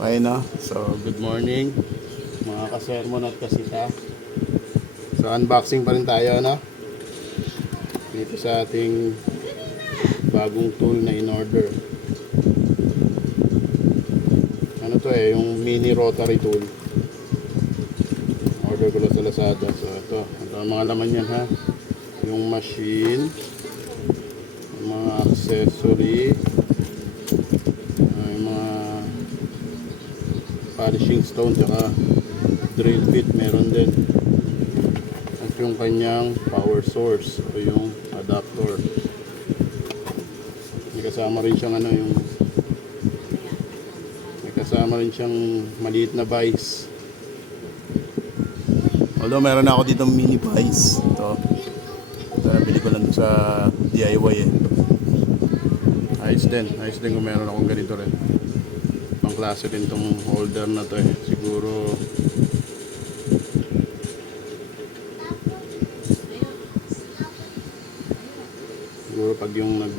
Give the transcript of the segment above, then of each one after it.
Okay na. So, good morning mga kasermon at kasita. So, unboxing pa rin tayo, no? Dito sa ating bagong tool na in-order. Ano to eh, yung mini rotary tool. Order ko lang sa Lazada. So, ito. Ito ang mga laman yan, ha? Yung machine, yung mga accessory, ah, yung mga polishing stone tsaka drill bit meron din. At yung kanyang power source o yung adapter may kasama rin siyang ano yung may kasama rin siyang maliit na vise. Although meron ako dito mini vise ito. Nabili ko lang sa DIY eh. Ayos din ayos din kung meron akong ganito rin klase din tong holder na to eh. Siguro siguro pag yung nag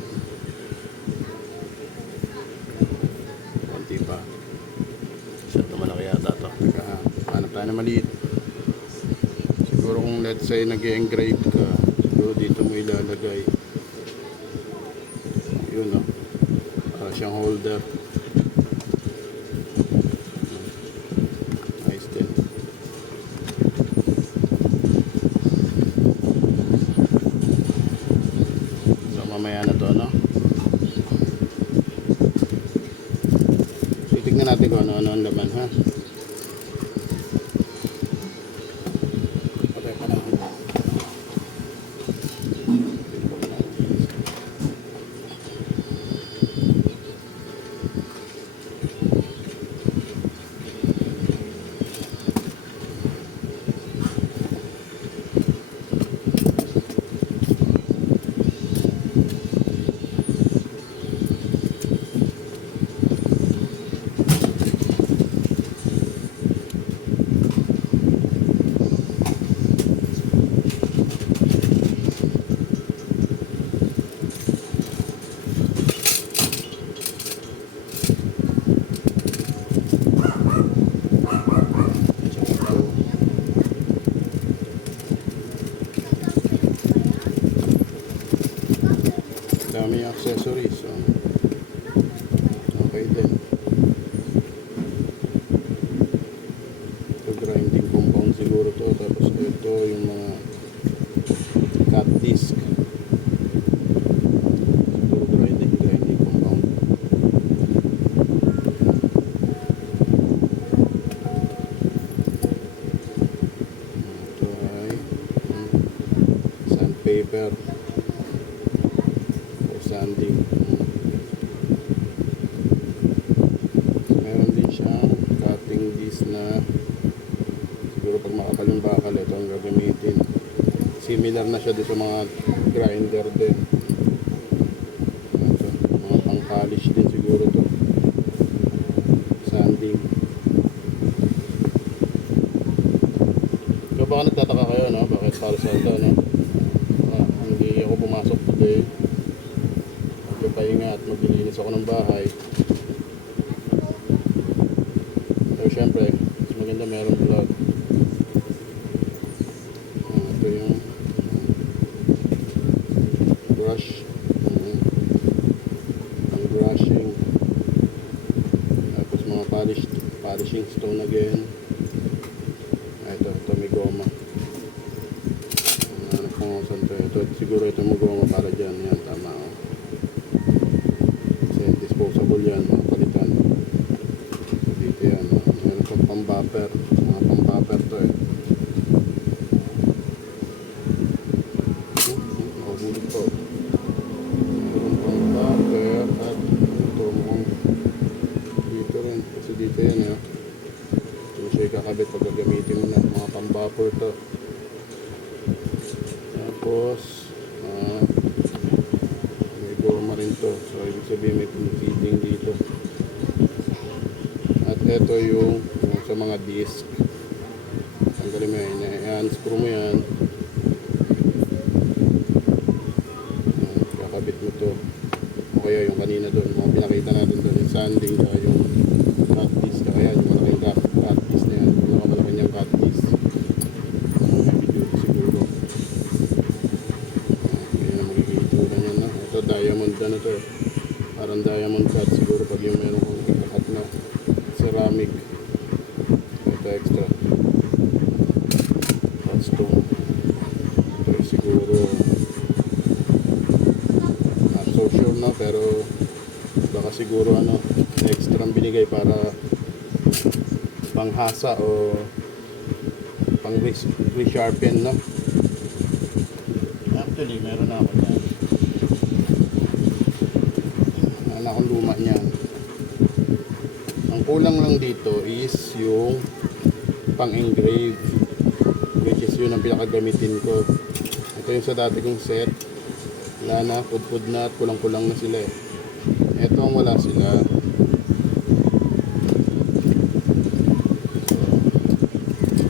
konti pa. Masyado malaki yata to. Teka, hanap tayo na maliit. Siguro kung let's say nag engrave ka siguro dito mo ilalagay. Yun no? Para siyang holder Titignan natin kung ano-ano ang laman, ha? Accessories so. Okay din. Ito grinding compound siguro to. Tapos ito yung mga cut disc siguro grinding grinding compound ito ay mm, sandpaper or sanding. Meron din siyang cutting disc na siguro pag makapal yung bakal ito ang gagamitin. Similar na siya sa mga grinder din. Ito, mga pang polish din siguro to. Sanding. So baka nagtataka kayo no? Bakit para sa ito no? Ah, hindi ako pumasok today magpapahinga at maglilinis ako ng bahay. Mga polish, polishing stone again. Ah, Ito, ito may goma. Ano kung saan to? Ito, siguro ito may goma para dyan. Yan, tama. Oh. Kasi disposable yan, mga palitan. So, dito yan. oh. Meron pang pang-buffer. Mga ikakabit pag gagamitin mo na. Mga pang-buffer to. Tapos, ah, may goma rin to. So, ibig sabihin may feeding dito. At ito yung, yung sa mga disc. Tanggalin mo yan. I-unscrew mo yan. Ayan, Kakabit mo to. O kaya yung kanina doon, mga pinakita natin doon, yung sanding, saka yung disc, saka yung diamond cut siguro pag yung meron kong ikakat na ceramic. Ito extra. Cut stone ito siguro not so sure na pero baka siguro ano extra binigay para panghasa o pang res- resharpen no? Actually meron na ako dyan meron akong luma niyan ang kulang lang dito is yung pang engrave which is yun ang pinakagamitin ko. Ito yung sa dati kong set. Wala na, pudpud na at kulang-kulang na sila eh. Ito ang wala sila.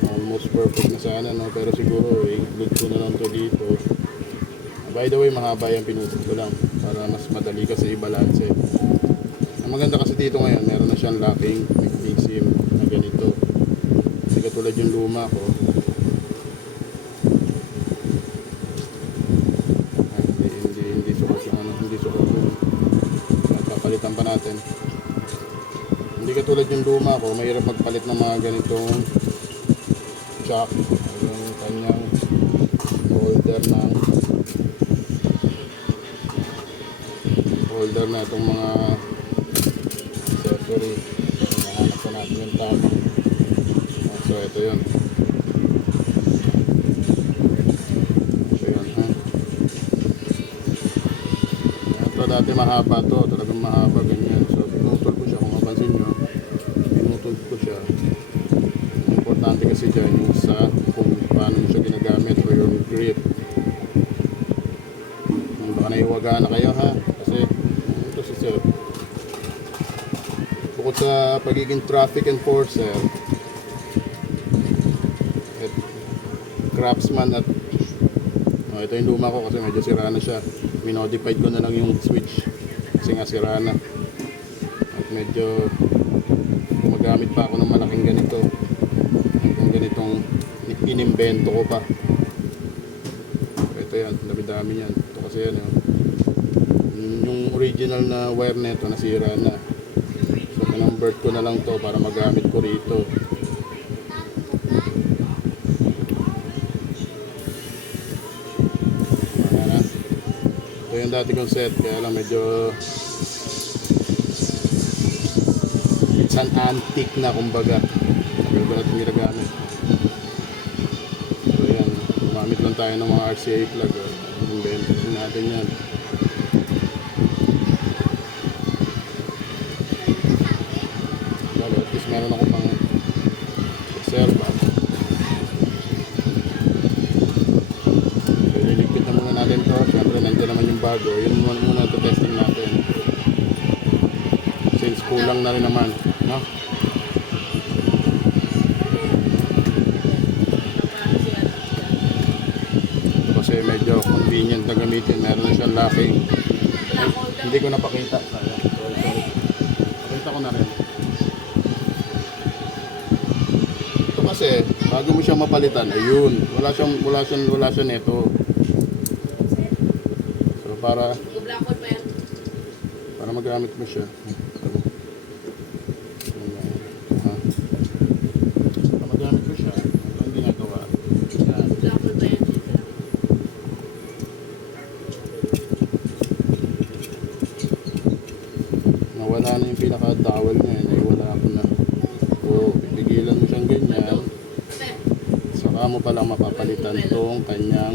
Almost perfect na sana no? Pero siguro i-include ko na lang to dito. By the way mahaba yung pinutol ko lang para mas madali kasi i-balance eh. Maganda kasi dito ngayon meron na siyang locking mechanism na ganito. Hindi katulad yung luma ko. Ay, hindi, hindi, hindi sukat yung ano hindi sukat yung papalitan pa natin. Hindi katulad yung luma ko, mahirap magpalit ng mga ganitong shock. Yung kanyang holder ng holder na itong mga accessory. Nahanap pa natin yung. Ah, So ito yun. Ito yun ha. Ito dati mahaba to, talagang mahaba ganyan. So pinutol ko siya kung mapansin nyo. Pinutol ko siya. Importante kasi dyan yung sa kung paano nyo siya ginagamit o yung grip. Baka naiwaga na kayo ha. Kasi sa pagiging traffic enforcer, at craftsman at Oh, ito yung luma ko kasi medyo sira na siya. Minodified ko na lang yung switch kasi nga sira na. At medyo gumagamit pa ako ng malaking ganito. Hanggang ganitong inimbento ko pa. Ito yan, dami-dami yan. Ito kasi yan. Yun. Yung original na wire nito nasira na. Kinonvert ko na lang to para magamit ko rito. Ito yung dati kong set, kaya lang medyo it's an antique na kumbaga. Tagal ko na itong ginagamit. So yan, gumamit lang tayo ng mga RCA plug. Oh. Invento din natin yan. Meron ako pang reserva. So, ililigpit na muna natin to. Siyempre, nandiyan naman yung bago. Yun muna, muna ito testing natin. Since kulang na rin naman. No? Kasi medyo convenient na gamitin. Meron na siyang locking. Hindi ko napakita. Sorry, sorry. Pakita ko na rin. Ito kasi, bago mo siya mapalitan, ayun, wala siyang, wala siyang, wala siya neto. So, para, para magamit mo siya. Ha? Para magamit mo siya, ito ang ginagawa. Pipigilan mo siyang ganyan. Saka mo palang mapapalitan tong kanyang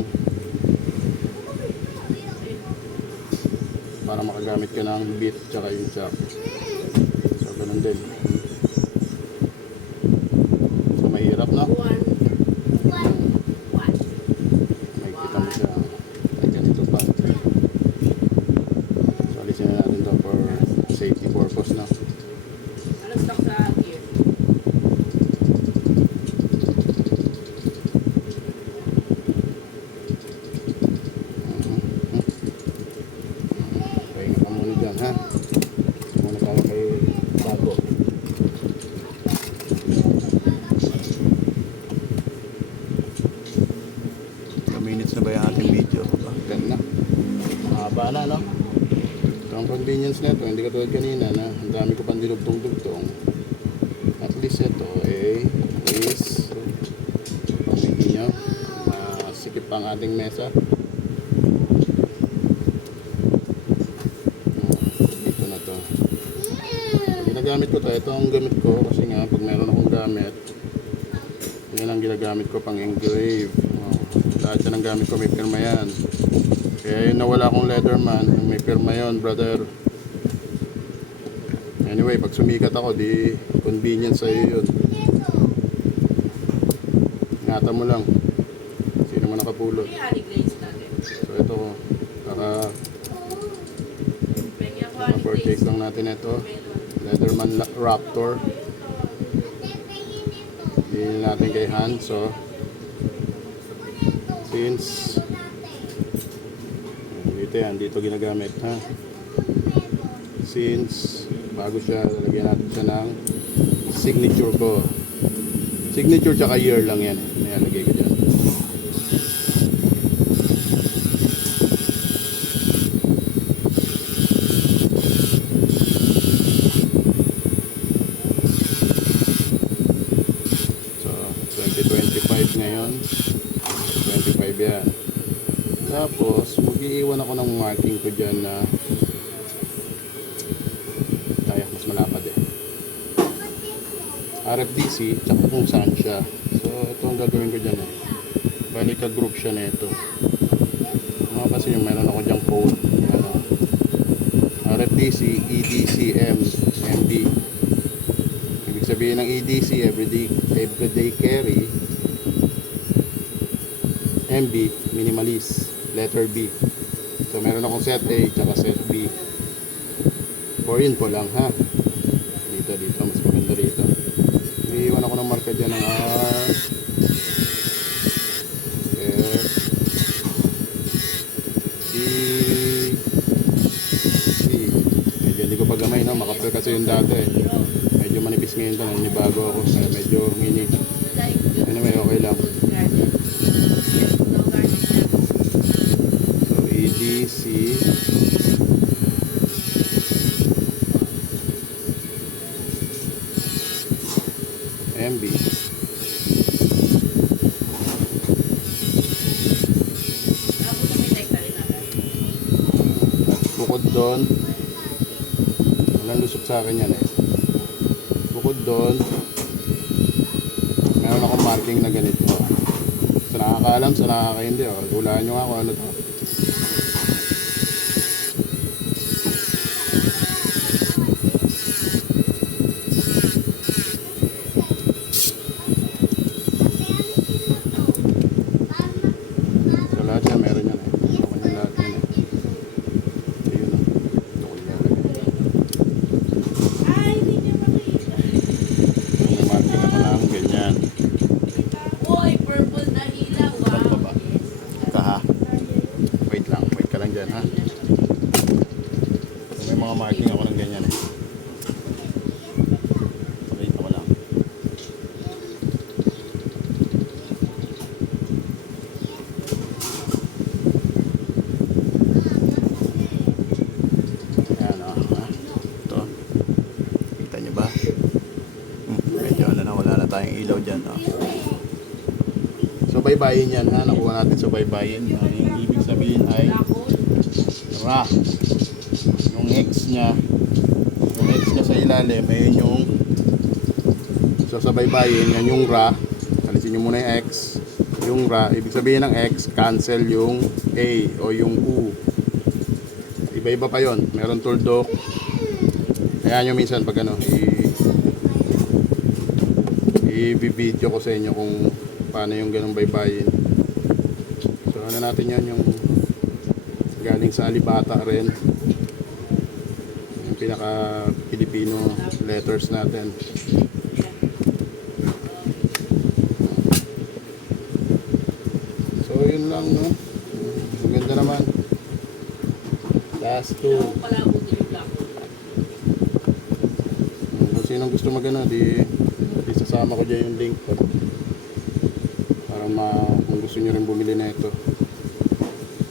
para makagamit ka ng bit tsaka yung jack. So, ganun din. So, mahirap na. one. One. May kita mo siya. Ay, ganito pa. So, alisin na natin to for safety purpose na. Ano stock sa gear? Pahinga ka muna dyan, ha? Muna tayo kay Bago. Convenience nito, hindi ka tulad kanina na ang dami ko pang dinugtong-dugtong. At least ito eh, is pamigin nyo, uh, sikip ang ating mesa. Ah, dito na to. Ginagamit ko to, ito ang gamit ko kasi nga pag meron akong gamit, yan ang ginagamit ko pang engrave. Oh, lahat yan ang gamit ko, may pirma yan. Kaya yung nawala akong Leatherman, may pirma yon brother. Anyway, pag sumikat ako, di convenience sa'yo yun. Ingatan mo lang. Sino man nakapulot. So ito, honey purchase glaze. lang natin ito. Leatherman Raptor. Bilhin natin kay Han. So, since yan, dito ginagamit ha. Since bago siya, lalagyan natin siya ng signature ko. Signature tsaka year lang yan. Ayan, lagay ko dyan. So, 2025 ngayon. 25 yan. Tapos, mag-iiwan ako ng marking ko dyan na kaya mas malapad eh. RFDC, tsaka kung saan siya. So, ito ang gagawin ko dyan eh. Bali ka-group siya na ito. Kasi yung meron ako dyan code. RFDC, EDC, M, MD. Ibig sabihin ng EDC, everyday, everyday carry. MB, minimalist. Letter B. So, meron akong set A, tsaka set B. For info lang, ha? Dito, dito. Mas maganda rito. Iiwan ako ng marka dyan ng R. F. D. C. Medyo hindi ko pa gamay, no? Makapal kasi yung dati. Medyo manipis ngayon to. Nanibago ako. Medyo. Like, Anyway, okay lang. garden. No garden na. So, EDC. MB. Tapos kami nectar rin agad. Bukod doon, walang lusot sa akin yan eh. Bukod doon, meron akong marking na ganito. Sa nakakaalam, sa nakakaindi. Oh. Hulaan nyo nga kung ano to. So lahat yan, meron yan eh. Ako yung lahat yan eh. Ayun o. Ito ko nilalagay. Ay, hindi niya makita. May marking ako lang, ganyan. Uy, purple na ilaw. Wow. Saan pa ba? Yes. Ka ha? Wait lang, wait ka lang dyan ha. So, may mga marking ako ng ganyan eh. Pakita ko lang. Ayan o. Kita niyo ba? Hmm, medyo ano na, wala na tayong ilaw dyan. Oh. So baybayin yan ha, nakuha natin sa baybayin. Ang ibig sabihin ay ra. X niya, yung X niya sa ilalim, ayun yung so sa baybayin, yan yung ra. Alisin nyo muna yung X. Yung ra, ibig sabihin ng X, cancel yung A o yung U. Iba-iba pa yon. Meron tuldok. Kaya nyo minsan pag ano, i- i-video ko sa inyo kung paano yung ganong baybayin. So ano natin yan yung galing sa Alibata rin. Pinaka Filipino letters natin. So yun lang no. Ang ganda naman. Last two. Hole. Kung sinong gusto magano, di, di sasama ko dyan yung link. Para ma, kung gusto nyo rin bumili na ito.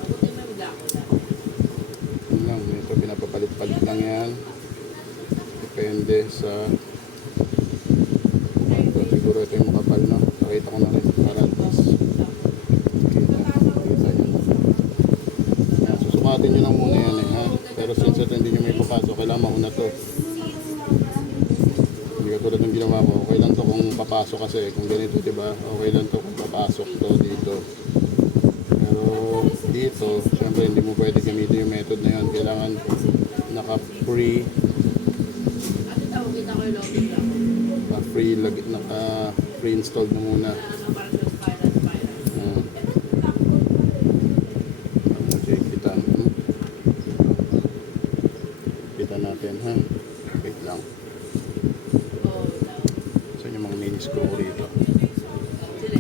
Abutin mo yung black hole. Yun lang, ito pinapapanood palit-palit lang yan. Depende sa ito, siguro ito yung makapal na. Pakita ko na rin para at least kita, kita nyo. Ayan, susukatin nyo lang muna yan eh, ha? Pero since ito hindi nyo may papasok, kailangan mauna to. Hindi ka tulad ng ginawa ko, okay lang to kung papasok kasi. Kung ganito, di ba? Okay lang to kung papasok to dito. Dito, syempre hindi mo pwede gamitin yung method na yun. Kailangan naka-free, Ate tawag kita ko yung lobby lang. naka-free, lag, naka-free installed na muna. Ano. Uh, okay, kita. Kita natin, ha? Wait lang. Oo. Saan yung mga mini screw rito? Sila.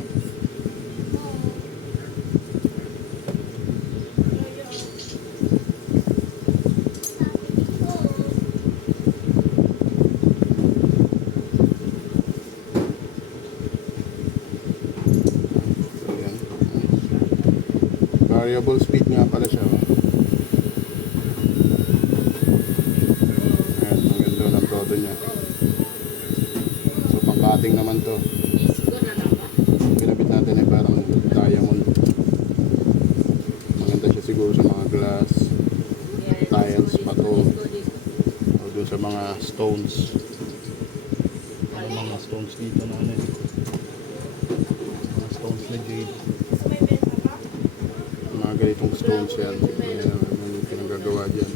So, yan. Variable speed nga pala siya. oh. Ayan, ang ganda ng todo niya. So, pang-cutting naman to. Pinabit natin ay parang diamond. Maganda siya siguro sa mga glass Tiles, disco. o dun sa mga stones. Ano mga stones dito na ano eh. Mga stones na jade. Ganitong stones yan. Ayan, ano yung pinagagawa dyan.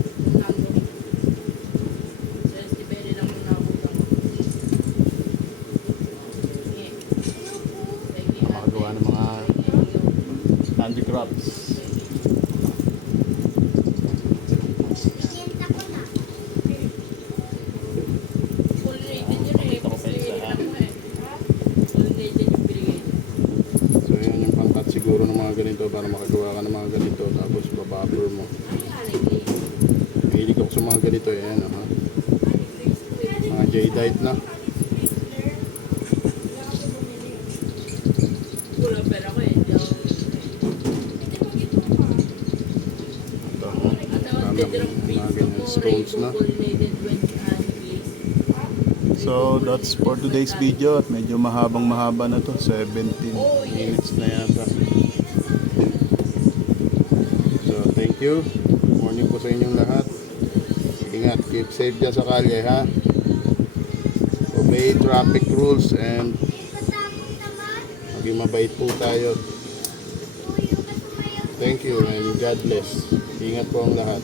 Makagawa ng mga handicrafts. Makagawa ka ng mga ganito tapos bababber mo. Mahilig ako sa mga ganito eh. Ayan, ha? Mga jadeite na. Eh. Stones na. So that's for today's video at medyo mahabang mahaba na to 17 Oh, yes. minutes na yata thank you. Morning po sa inyong lahat. Ingat, keep safe dyan sa kalye ha? Obey traffic rules and Maging mabait po tayo. Thank you and God bless. Ingat po ang lahat